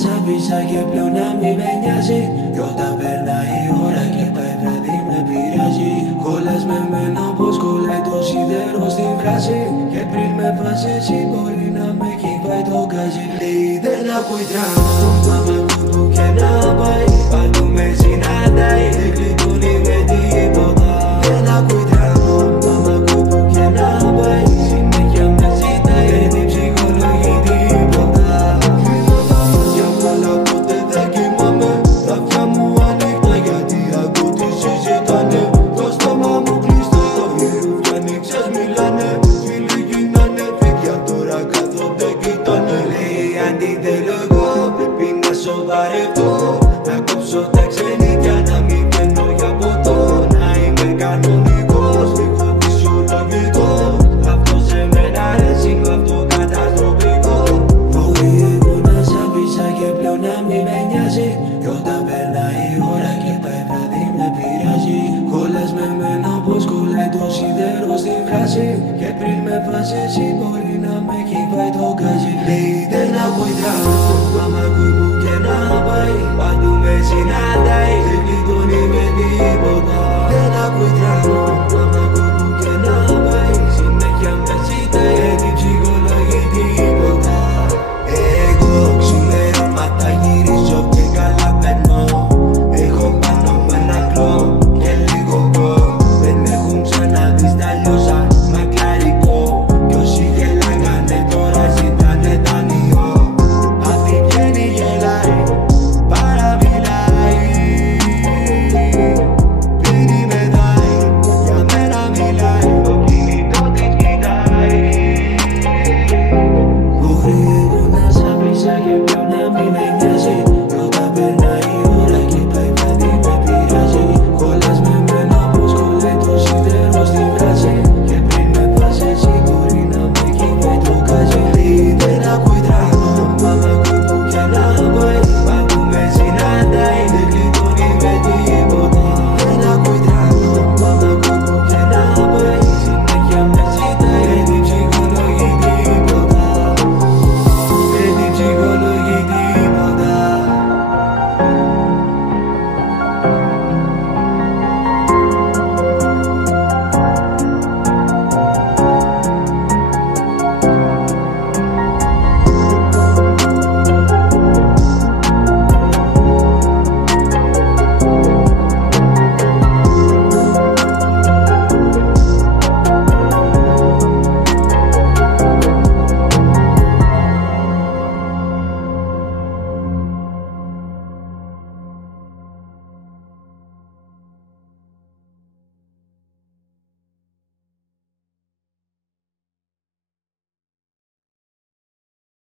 Σ' και πλέον να μην με νοιάζει. Κι όταν περνάει η ώρα και πάει βράδυ με πειράζει. Κολλάς με μένα πως κολλάει το σίδερο στη βράση. Και πριν με πας εσύ μπορεί να με κυβάει το γκάζι. Λέει δεν ακούει τρανό, πάμε που και να πάει. Παντού με συναντάει, δεν κλειτώνει με τίποτα. Δεν ακούει τρανό, πάμε που και να πάει. Συνέχεια με ζητάει, δεν την ψυχολογεί τίποτα. Αλλά ποτέ δεν κοιμάμαι. Τα αυτιά μου ανοιχτά γιατί ακούω τι συζητάνε. Το στόμα μου κλειστό, οι ρουφιάνοι ξέρεις μιλάνε. Φίλοι γίνανε παιδιά τώρα κάθονται κοιτάνε. Λέει αντιτέλω εγώ πρέπει να σοβαρευτώ. Να κόψω τα ξενίκια να μην παίρνω για ποτό. Να είμαι κανονικός, λίγο φυσιολογικό. Αυτό σε μένα αρέσει, αυτό καταστροφικό. Μπορεί εγώ να σ' άφησα και πλέον να μην με νοιάζει. Κι όταν περνάει η ώρα και πάει βράδυ με πειράζει. Κολλάς με μένα πως κολλάει το σίδερο στη βράση. Και πριν με πας εσύ μπορεί να με κυβάει το γκάζι. Λέει δεν ακούει τρανό, άμα ακούει που και να πάει. Παντού με συναντάει.